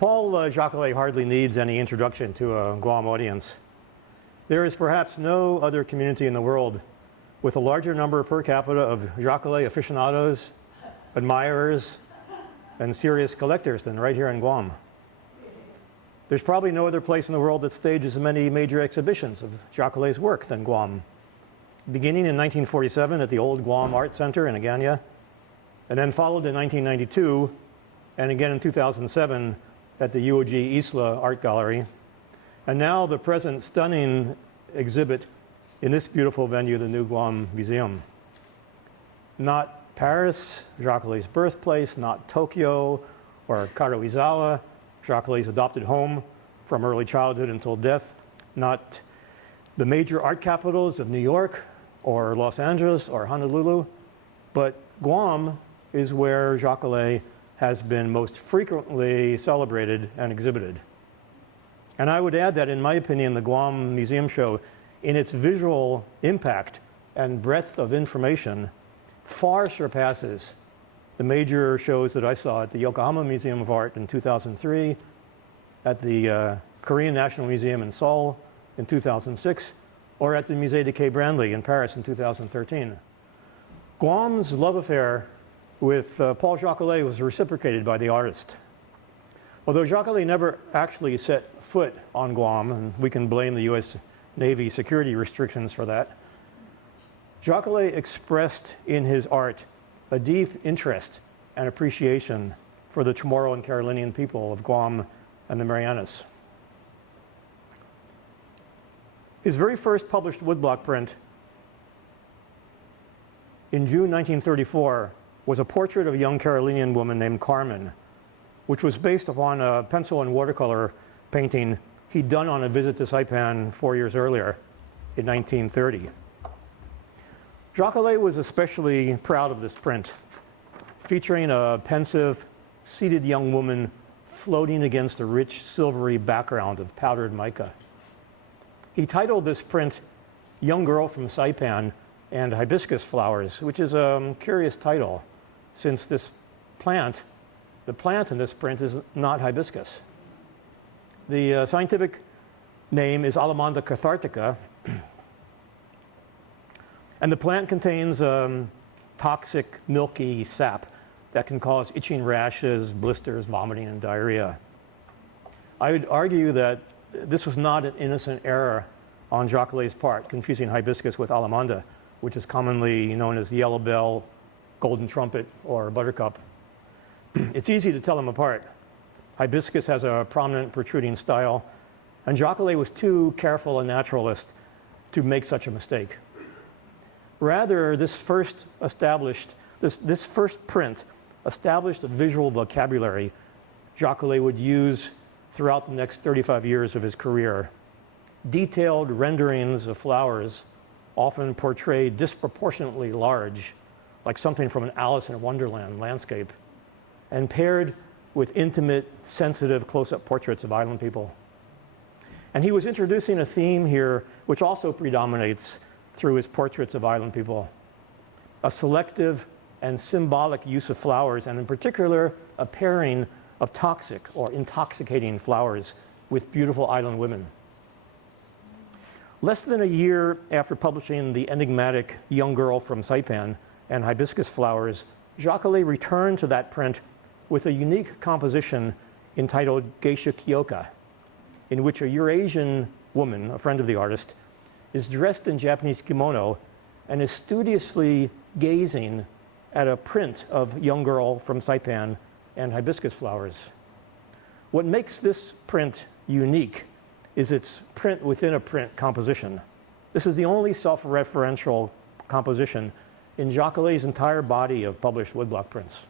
Paul Jacoulet hardly needs any introduction to a Guam audience. There is perhaps no other community in the world with a larger number per capita of Jacoulet aficionados, admirers, and serious collectors than right here in Guam. There's probably no other place in the world that stages as many major exhibitions of Jacoulet's work than Guam. Beginning in 1947 at the old Guam Art Center in Agana, and then followed in 1992, and again in 2007 at the UOG Isla Art Gallery, and now the present stunning exhibit in this beautiful venue, the New Guam Museum. Not Paris, Jacoulet's birthplace, not Tokyo or Karuizawa, Jacoulet's adopted home from early childhood until death, not the major art capitals of New York or Los Angeles or Honolulu, but Guam is where Jacoulet has been most frequently celebrated and exhibited. And I would add that, in my opinion, the Guam Museum Show, in its visual impact and breadth of information, far surpasses the major shows that I saw at the Yokohama Museum of Art in 2003, at the Korean National Museum in Seoul in 2006, or at the Musée de Quai Branly in Paris in 2013. Guam's love affair with Paul Jacoulet was reciprocated by the artist. Although Jacoulet never actually set foot on Guam, and we can blame the US Navy security restrictions for that, Jacoulet expressed in his art a deep interest and appreciation for the Chamorro and Carolinian people of Guam and the Marianas. His very first published woodblock print in June 1934 was a portrait of a young Carolinian woman named Carmen, which was based upon a pencil and watercolor painting he'd done on a visit to Saipan 4 years earlier in 1930. Jacoulet was especially proud of this print, featuring a pensive, seated young woman floating against a rich, silvery background of powdered mica. He titled this print, Young Girl from Saipan and Hibiscus Flowers, which is a curious title, since this plant, the plant in this print is not hibiscus. The scientific name is Alamanda cathartica, and the plant contains toxic, milky sap that can cause itching rashes, blisters, vomiting, and diarrhea. I would argue that this was not an innocent error on Jacoulet's part, confusing hibiscus with Alamanda, which is commonly known as yellow bell, golden trumpet, or buttercup. It's easy to tell them apart. Hibiscus has a prominent protruding style, and Jacoulet was too careful a naturalist to make such a mistake. Rather, this first print established a visual vocabulary Jacoulet would use throughout the next 35 years of his career. Detailed renderings of flowers, often portrayed disproportionately large, like something from an Alice in Wonderland landscape, and paired with intimate, sensitive, close-up portraits of island people. And he was introducing a theme here which also predominates through his portraits of island people: a selective and symbolic use of flowers, and in particular, a pairing of toxic or intoxicating flowers with beautiful island women. Less than a year after publishing the enigmatic Young Girl from Saipan and Hibiscus Flowers, Jacoulet returned to that print with a unique composition entitled Geisha Kyoka, in which a Eurasian woman, a friend of the artist, is dressed in Japanese kimono and is studiously gazing at a print of Young Girl from Saipan and Hibiscus Flowers. What makes this print unique is its print within a print composition. This is the only self-referential composition in Jacoulet's entire body of published woodblock prints.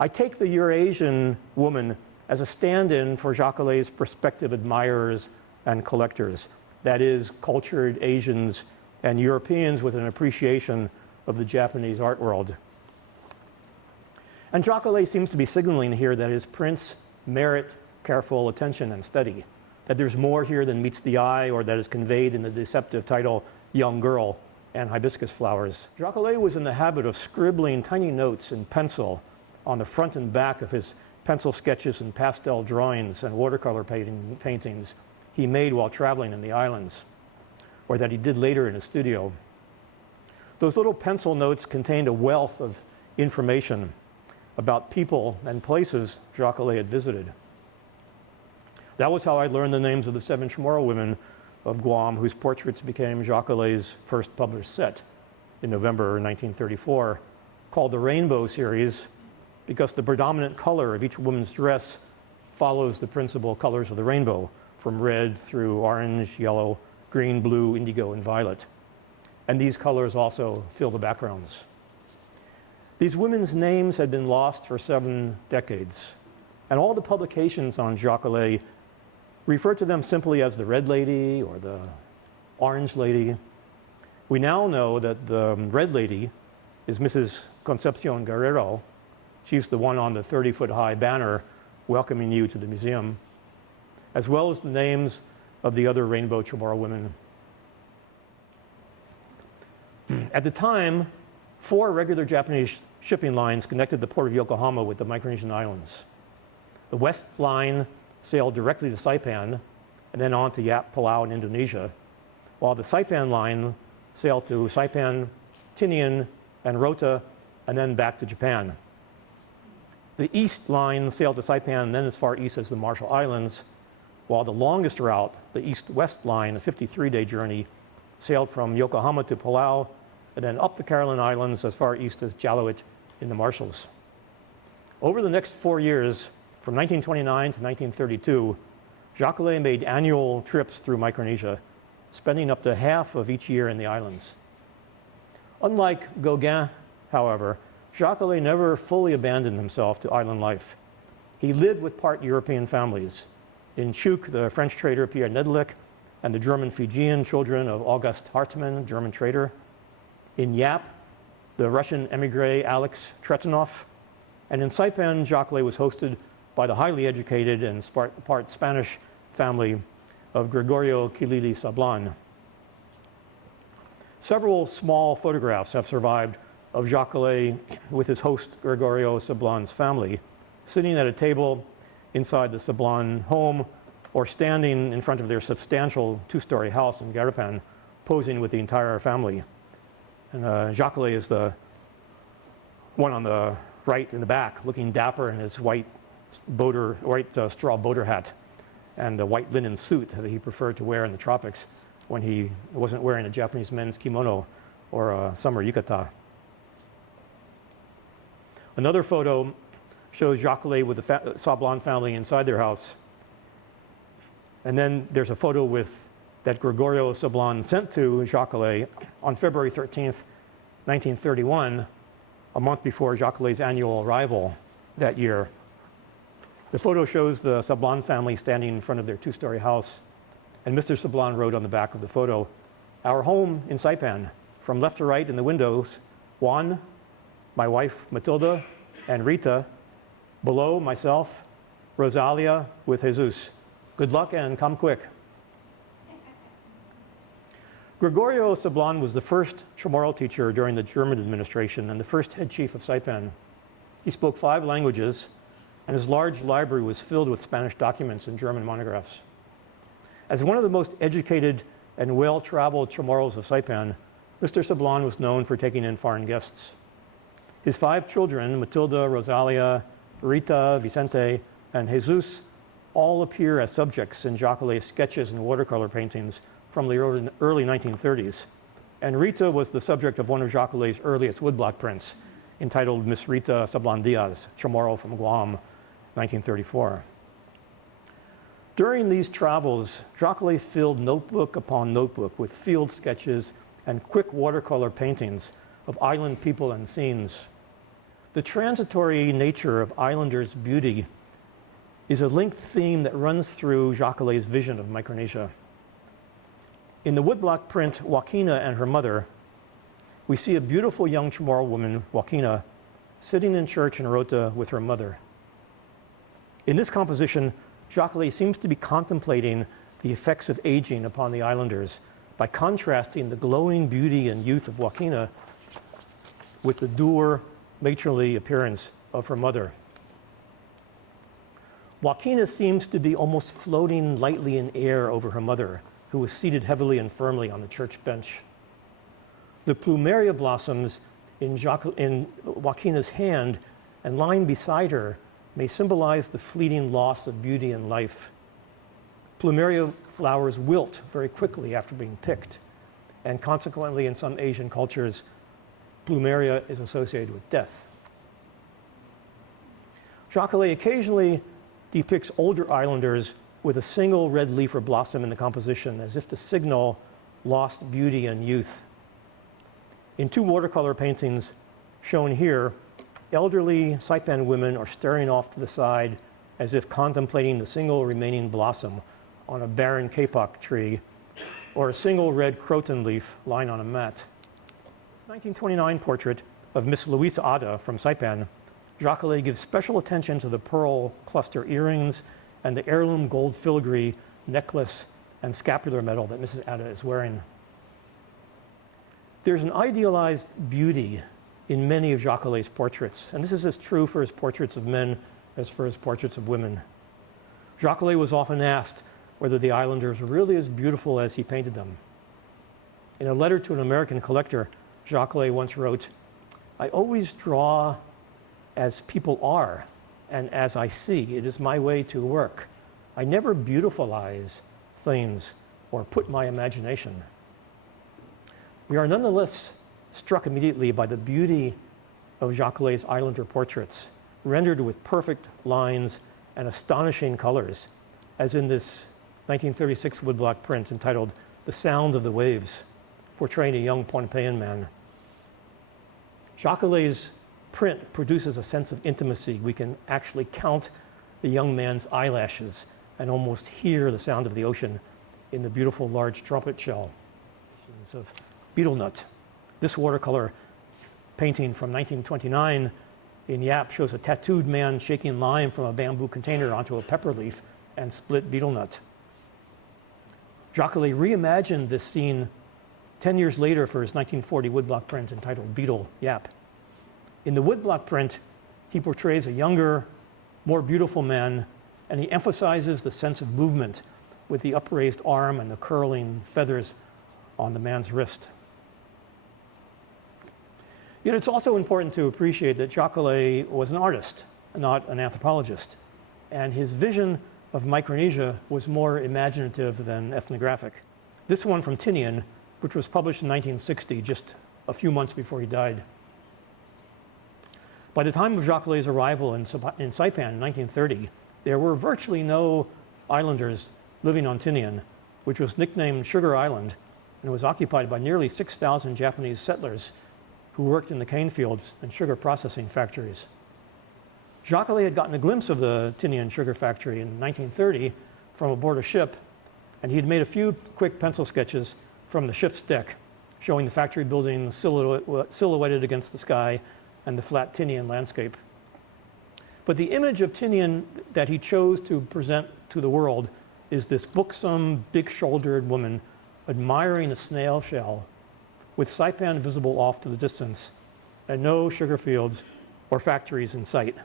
I take the Eurasian woman as a stand-in for Jacoulet's prospective admirers and collectors, that is, cultured Asians and Europeans with an appreciation of the Japanese art world. And Jacoulet seems to be signaling here that his prints merit careful attention and study, that there's more here than meets the eye or that is conveyed in the deceptive title Young Girl and Hibiscus Flowers. Jacoulet was in the habit of scribbling tiny notes in pencil on the front and back of his pencil sketches and pastel drawings and watercolor paintings he made while traveling in the islands, or that he did later in his studio. Those little pencil notes contained a wealth of information about people and places Jacoulet had visited. That was how I learned the names of the 7 Chamorro women of Guam whose portraits became Jacoulet's first published set in November 1934, called the Rainbow Series, because the predominant color of each woman's dress follows the principal colors of the rainbow, from red through orange, yellow, green, blue, indigo, and violet. And these colors also fill the backgrounds. These women's names had been lost for 7 decades, and all the publications on Jacoulet refer to them simply as the Red Lady or the Orange Lady. We now know that the Red Lady is Mrs. Concepcion Guerrero. She's the one on the 30-foot-high banner welcoming you to the museum, as well as the names of the other Rainbow Chamorro women. At the time, 4 regular Japanese shipping lines connected the port of Yokohama with the Micronesian islands. The West Line sailed directly to Saipan and then on to Yap, Palau, and Indonesia, while the Saipan line sailed to Saipan, Tinian, and Rota, and then back to Japan. The East Line sailed to Saipan and then as far east as the Marshall Islands, while the longest route, the East-West Line, a 53-day journey, sailed from Yokohama to Palau and then up the Caroline Islands as far east as Jacoulet in the Marshalls. Over the next 4 years, from 1929 to 1932, Jacoulet made annual trips through Micronesia, spending up to half of each year in the islands. Unlike Gauguin, however, Jacoulet never fully abandoned himself to island life. He lived with part European families. In Chuk, the French trader Pierre Nedelik, and the German Fijian children of August Hartmann, German trader. In Yap, the Russian emigre Alex Tretanov. And in Saipan, Jacoulet was hosted by the highly educated and part Spanish family of Gregorio Kilili Sablan. Several small photographs have survived of Jacoulet with his host Gregorio Sablan's family, sitting at a table inside the Sablan home or standing in front of their substantial 2-story house in Garapan, posing with the entire family. And Jacoulet is the one on the right in the back, looking dapper in his white straw boater hat and a white linen suit that he preferred to wear in the tropics when he wasn't wearing a Japanese men's kimono or a summer yukata. Another photo shows Jacoulet with the Sablan family inside their house. And then there's a photo that Gregorio Sablan sent to Jacoulet on February 13th, 1931, a month before Jacoulet's annual arrival that year. The photo shows the Sablan family standing in front of their 2-story house, and Mr. Sablan wrote on the back of the photo, "Our home in Saipan, from left to right in the windows, Juan, my wife Matilda, and Rita, below myself, Rosalia with Jesus. Good luck and come quick." Gregorio Sablan was the first Chamorro teacher during the German administration and the first head chief of Saipan. He spoke 5 languages, and his large library was filled with Spanish documents and German monographs. As one of the most educated and well-traveled Chamorros of Saipan, Mr. Sablan was known for taking in foreign guests. His 5 children, Matilda, Rosalia, Rita, Vicente, and Jesus, all appear as subjects in Jacoulet's sketches and watercolor paintings from the early 1930s. And Rita was the subject of one of Jacoulet's earliest woodblock prints, entitled Miss Rita Sablan Diaz, Chamorro from Guam, 1934. During these travels, Jacoulet filled notebook upon notebook with field sketches and quick watercolor paintings of island people and scenes. The transitory nature of islanders' beauty is a linked theme that runs through Jacoulet's vision of Micronesia. In the woodblock print Joaquina and Her Mother, we see a beautiful young Chamorro woman, Joaquina, sitting in church in Rota with her mother. In this composition, Jacoulet seems to be contemplating the effects of aging upon the islanders by contrasting the glowing beauty and youth of Joaquina with the dour, matronly appearance of her mother. Joaquina seems to be almost floating lightly in air over her mother, who was seated heavily and firmly on the church bench. The plumeria blossoms in Joaquina's hand and lying beside her may symbolize the fleeting loss of beauty in life. Plumeria flowers wilt very quickly after being picked, and consequently in some Asian cultures, plumeria is associated with death. Jacoulet occasionally depicts older islanders with a single red leaf or blossom in the composition, as if to signal lost beauty and youth. In two watercolor paintings shown here, elderly Saipan women are staring off to the side as if contemplating the single remaining blossom on a barren kapok tree, or a single red croton leaf lying on a mat. This 1929 portrait of Miss Louisa Ada from Saipan, Jacoulet gives special attention to the pearl cluster earrings and the heirloom gold filigree necklace and scapular medal that Mrs. Ada is wearing. There's an idealized beauty in many of Jacoulet's portraits, and this is as true for his portraits of men as for his portraits of women. Jacoulet was often asked whether the islanders were really as beautiful as he painted them. In a letter to an American collector, Jacoulet once wrote, "I always draw as people are and as I see. It is my way to work. I never beautifilize things or put my imagination." We are nonetheless struck immediately by the beauty of Jacoulet's islander portraits, rendered with perfect lines and astonishing colors, as in this 1936 woodblock print entitled "The Sound of the Waves," portraying a young Pohnpeian man. Jacoulet's print produces a sense of intimacy. We can actually count the young man's eyelashes and almost hear the sound of the ocean in the beautiful large trumpet shell of betel nut. This watercolor painting from 1929 in Yap shows a tattooed man shaking lime from a bamboo container onto a pepper leaf and split betel nut. Jacoulet reimagined this scene 10 years later for his 1940 woodblock print entitled Beetle Yap. In the woodblock print, he portrays a younger, more beautiful man, and he emphasizes the sense of movement with the upraised arm and the curling feathers on the man's wrist. Yet it's also important to appreciate that Jacoulet was an artist, not an anthropologist, and his vision of Micronesia was more imaginative than ethnographic. This one from Tinian, which was published in 1960, just a few months before he died. By the time of Jacoulet's arrival in Saipan in 1930, there were virtually no islanders living on Tinian, which was nicknamed Sugar Island, and was occupied by nearly 6,000 Japanese settlers who worked in the cane fields and sugar processing factories. Jacoulet had gotten a glimpse of the Tinian sugar factory in 1930 from aboard a ship, and he had made a few quick pencil sketches from the ship's deck, showing the factory building silhouetted against the sky and the flat Tinian landscape. But the image of Tinian that he chose to present to the world is this buxom, big-shouldered woman admiring a snail shell, with Saipan visible off to the distance, and no sugar fields or factories in sight.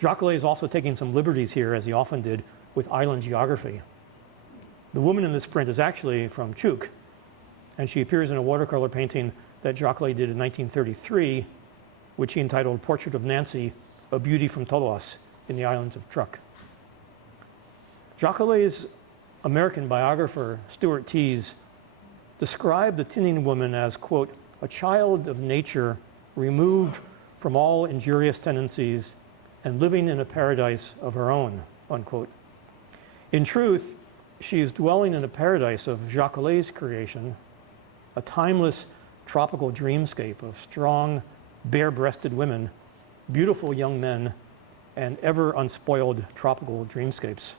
Jacoulet is also taking some liberties here, as he often did, with island geography. The woman in this print is actually from Chuuk, and she appears in a watercolor painting that Jacoulet did in 1933, which he entitled Portrait of Nancy, a Beauty from Toloas in the islands of Truk. Jacoulet's American biographer, Stuart Tease, described the Tinian woman as, quote, "a child of nature removed from all injurious tendencies and living in a paradise of her own," unquote. In truth, she is dwelling in a paradise of Jacoulet's creation, a timeless tropical dreamscape of strong, bare-breasted women, beautiful young men, and ever unspoiled tropical dreamscapes.